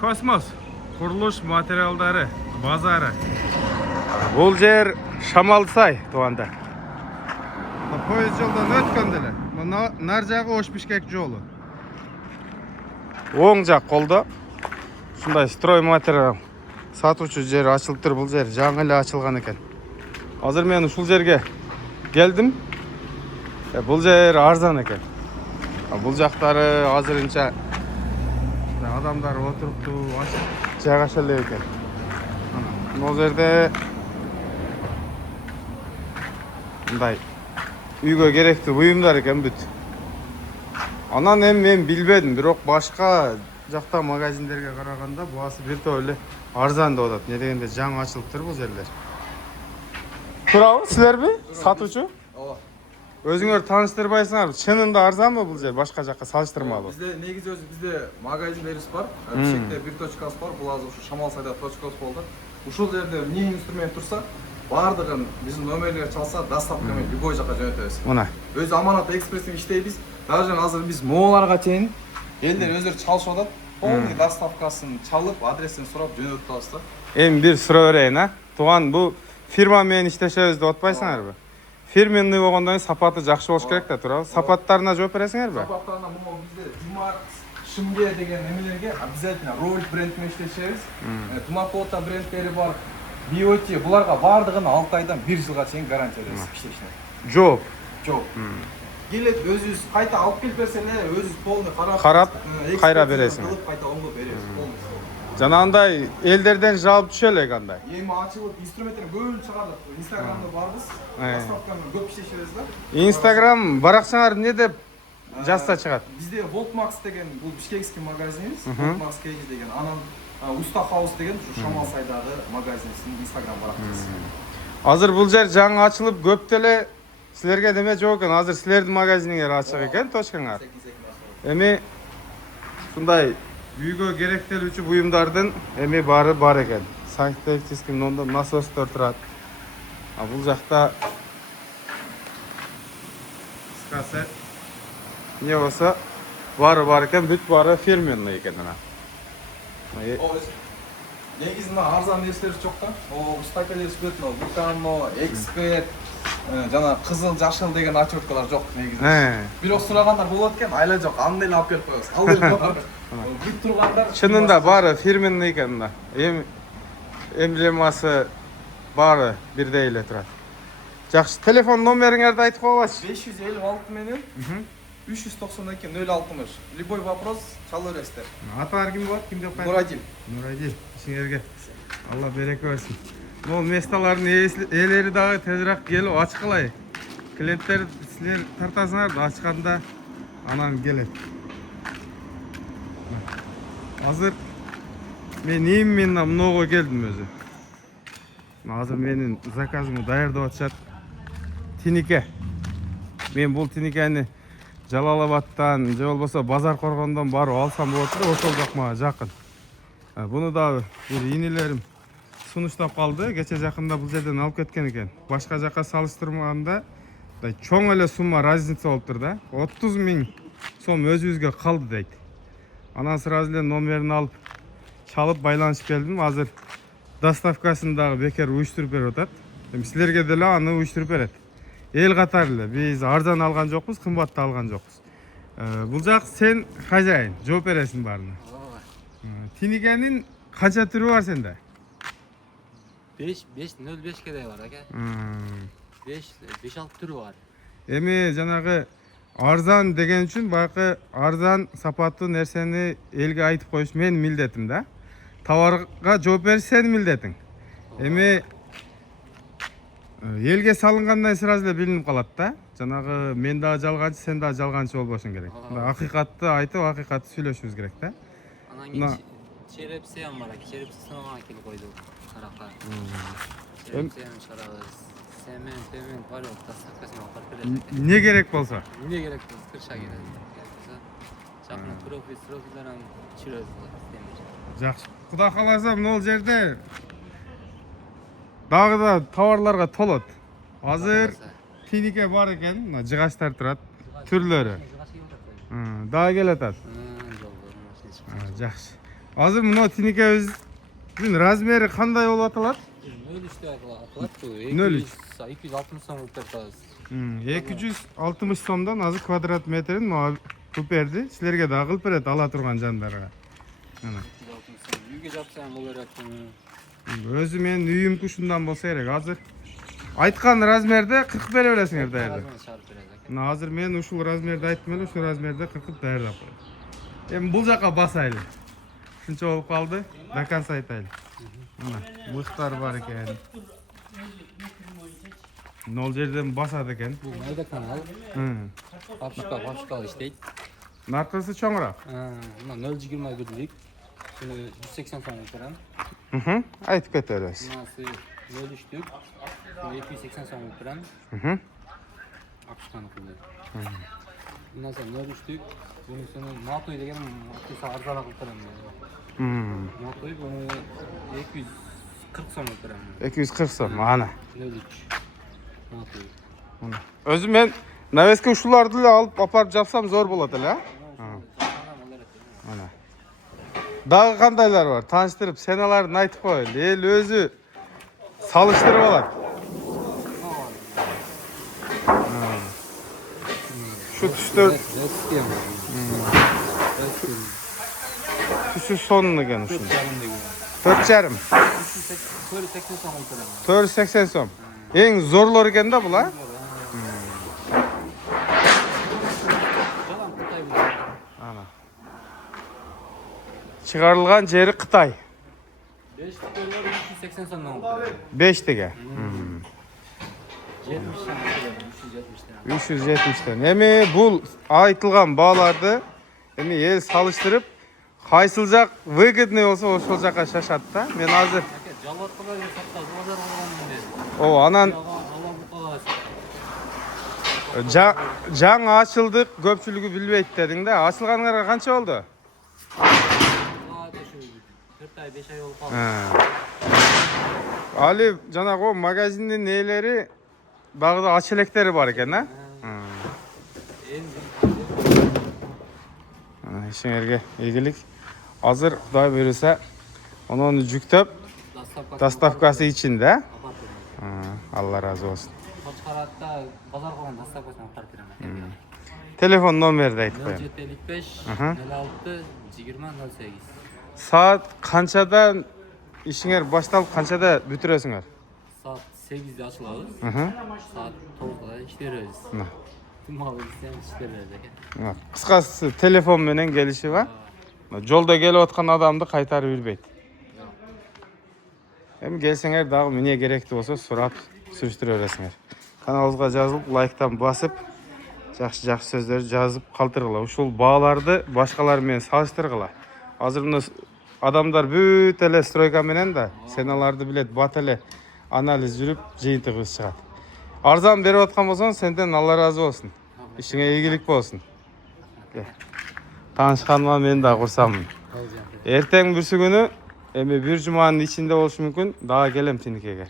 Kosmos qurilish materiallari bozori. Бұл жер Шамалсай туғанда. Poyez жолдан өткенделер. Нар жағы Ош-Бишкек жолы. Оң жақ қолда шундай строй материал сатушы жер ашылып тұр. Бұл жер жаңа эле ачылган экен. Азыр мен ушул жерге келдим. Бұл жер арзан екен. Бұл жақтары азырынша адамдар отырыпту, жайгаша эле экен. Бұл жерде мындай үйгө керектүү буюмдар экен бүт. Анан эми мен билбедим, бирок башка жакта магазиндерге караганда буасы бир топ эле арзан деп атат. Не дегенде жаңы ачылыптыр бул жерлер. Туурабы силерби? Сатуучу? Ооба. Өзүңөр тааныштырбайсыңар, чынында арзанбы бул жер башка жакка салыштырмалуу? Бизде негизи бизде магазиндерибиз бар. Бишкекте бир точкасы бар. Бул азыр ушу Шамалсайда точкасы болду. Ушул жерде эмне инструмент турса, бардыгын биздин номерлерге чалса, доставкамен любой жака жөнөтөбүз. Мына. Өзү Аманат экспрессин иштейбиз. Даже азыр биз мооларга чейин элдер өздөрү чалышып атат. Полный доставкасын чалып, адресин сурап жөнөтүп атабыз да. Эми бир суроо берейин, а? Туган бул фирма менен иштешебиз деп атпайсыңарбы? Фирменный болгондон кийин сапаты жакшы болуш керек да, туурабы? Сапаттарына жооп бересиңерби? Сапаттарына могу бизде Жумар, Шимге деген немелерге обязательно Роль бренд менен иштешебиз. Тумакота брендтери бар. BOT буларга бардыгына 6 айдан 1 жылга чейин гарантия беребиз иштешине. Жооп. Жооп. Келет өзүбүз кайта алып келип берсе эле өзүбүз полный карап кайра бересиң. Кылып кайта оңдоп беребиз полный. Жанагындай элдерден жалып түшө элек андай. Эми ачылып инструменттер бөлүнүп чыгардык. Инстаграмда барбыз. Доставканы көп иштешебиз да. Инстаграм баракчаңар эмне деп жазса чыгат? Бизде Voltmax деген бул бишкекский магазинибиз. Voltmax Cage деген, анан Уста Хаус деген ушу Шамалсайдагы магазинибиздин Инстаграм баракчасы. Азыр бул жер жаңы ачылып көп деле силерге неме жок экен. Азыр силердин магазиниңер ачык экен, точкаңар. Эми ушундай үйгө керектелүүчү буюмдардын эми бары бар экен. Сантехнический насостор турат. А бул жакта скасы не болсо бары бар экен, бүт бары фирменный экен ана. Негизи арзан нерселер жок да. Стакелер бүт, Vulcano, Expert, жана кызыл, жашыл деген очерткалар жок негизи. Бирок сурагандар болот экен, айла жок, аны эле алып келип коебуз. Ал эле бар. Бүт тургандар чынында бары фирменный экен да. Эмблемасы бары бирдей эле турат. Жакшы, телефон номериңерди айтып коебузчу. 556 менен 392 060. Любой вопрос чала бересиздер. Атаар ким болот? Ким деп коет? Нурадил. Нурадил. Ишиңерге Алла береке берсин. Могу месталардын ээлери дагы тезирээк келип ачкылай. Клиенттер силер тартасыңар да ачканда анан келет. Азыр мен именно мыного келдим өзү. Азыр менин заказымды даярдап атышат. Тинике. Мен бул тиникени Жалалабадтан, же болбосо Базар Коргондон барып алсам болот да, ошол жак мага жакын. Буну да бир инилерим сунуштап калды. Кече жакында бул жерден алып кеткен экен. Башка жакка салыштырмаганда чоң эле сумма разница болуптур да. 30 000 сом өзүбүзгө калды дейт. Анан сразу эле номерин алып чалып байланышып келдим. Азыр доставкасын дагы бекер уюштуруп берип атат. Эми силерге деле аны уюштуруп берет. Эл катары эле. Биз арзан алган жокпуз, кымбатта алган жокпуз. Бул жак сен хажайын, жооп бересиң баарына. Тиникенин канча түрү бар сенде? 505 кеде бар ака. 5-6 түрү бар. Эми жанагы арзан деген үчүн баягы арзан сапаттуу нерсени элге айтып коюш менин милдетим да. Товарга жооп бериш сенин милдетиң. Эми элге салынгандан сразу эле билинип калат да. Жанагы мен дагы жалганчы, сен дагы жалганчы болбошуң керек. Акыйкатты айтып, акыйкатты сүйлөшүбүз керек да. Анан кийин черепсиям бар, черепсияны келип койду каракка. Черепсияны чыгарабыз. Семен бар yok, доставкасына алып берет. Не керек болсо? Не керек болсо, кырша керек. Жакын профилдерин чүрөбүз. Жакшы. Кудай кааласа могул жерде дагы да товарларга толот. Азыр тинике бар экен, мына жыгачтар турат, түрлөрү. Дагы келатат. Жакшы. Азыр мына тинекебиздин размери кандай болуп аталат? Nöl işte atlat bu. Nöl 260 сом тартабыз. 260 сомдон азыр квадрат метрин мага кылып берди. Силерге дагы кылып берет ала турган жандарга. Мына. 260 сом. Үйгө жапсаң болор экен. Өзү менин үйүмкү ушундан болсо керек. Азыр айткан размерде 40 бере бересиңер даярдап. Шарп берет экен. Мына азыр мен ушул размерде айттым эле, ушул размерде 40 даярдап коём. Эми бул жака басайлы. Ушунча болуп калды. До конца айтайлы. Мына мыктар бар экен. Нол жерден басат экен. Бул майда канал. Папшка иштейт. Наркысы чоңураак. Мына 0,21. Şunu 180 сом берем. Айтып кете бересиз. Мынасы 0,3. Şunu 280 сом берем. Папшканы кылды. Мынасы 0,3. Bunun Matoy деген акысы арзаныраак берем. Matoy bunu 240 сом берем. 240 сом, ана. 0,3. Matoy. Өзү мен навеске ушуларды эле алып апарып жапсам зор болот эле, а? Ана. Дагы кандайлар бар? Тааныштырып, сеналарын айтып коелу. Эл өзү салыштырып алат. Şu түстөр түсү сонун экен ушун. 4,5. 480 сом. Эң зорлор экен да бул, а? Ана. Чыгарылган жери Кытай. 5 доллар 280 сомдон. 5 теге. 70 сом. 370'ten. Эми бул айтылган бааларды эми эл салыштырып, кайсыл жак выгодный болсо ошол жака шашат да. Мен азыр Жалаткалар сатта базар болгон мен. о анан жаңы ачылдык, көпчүлүгү билбейт дедиң да. Ачылганыңарга канча болду? 4 ай 5 ай болуп калды. Али жанагы магазиндин ээлери багыда ач электери бар экен, а? Ишиңерге ийгилик. Азыр Кудай буйруса, ону жүктөп, доставкасы ичинде. Алла разы болсун. Кочкаратта базар кылган доставкасын алып берем. Телефон номерди айтып коем. 0755 06 20 08. Saat kançadan işiңер башталып, канчада бүтүрөсүңөр? Saat 8'de açılıyoruz. Saat 9'da işleriyoruz. Malı isteyen işleriyoruz. Кыскасы телефон менен келиши бар. Жолдо келип аткан адамды кайтарып жүрбөйт. Эми келсеңер дагы эмне керекти болсо сурап сүрүштүрө бересиңер. Каналыбызга жазылып, лайктан басып, жакшы сөздөр жазып калтыргыла. Ушул бааларды башкалар менен салыштыргыла. Азыр мына адамдар бүт эле стройка менен да сеналарды билет, бат эле анализ жүрүп, жыйынтыгыбыз чыгат. Арзан берип аткан болсоң, сенден Алла разы болсун. Ишиңе ийгилик болсун. Таанышканыма мен да курсаммын. Эртең бүрсү күнү эми бир жуманын ичинде болушу мүмкүн, дагы келем Тинекеге.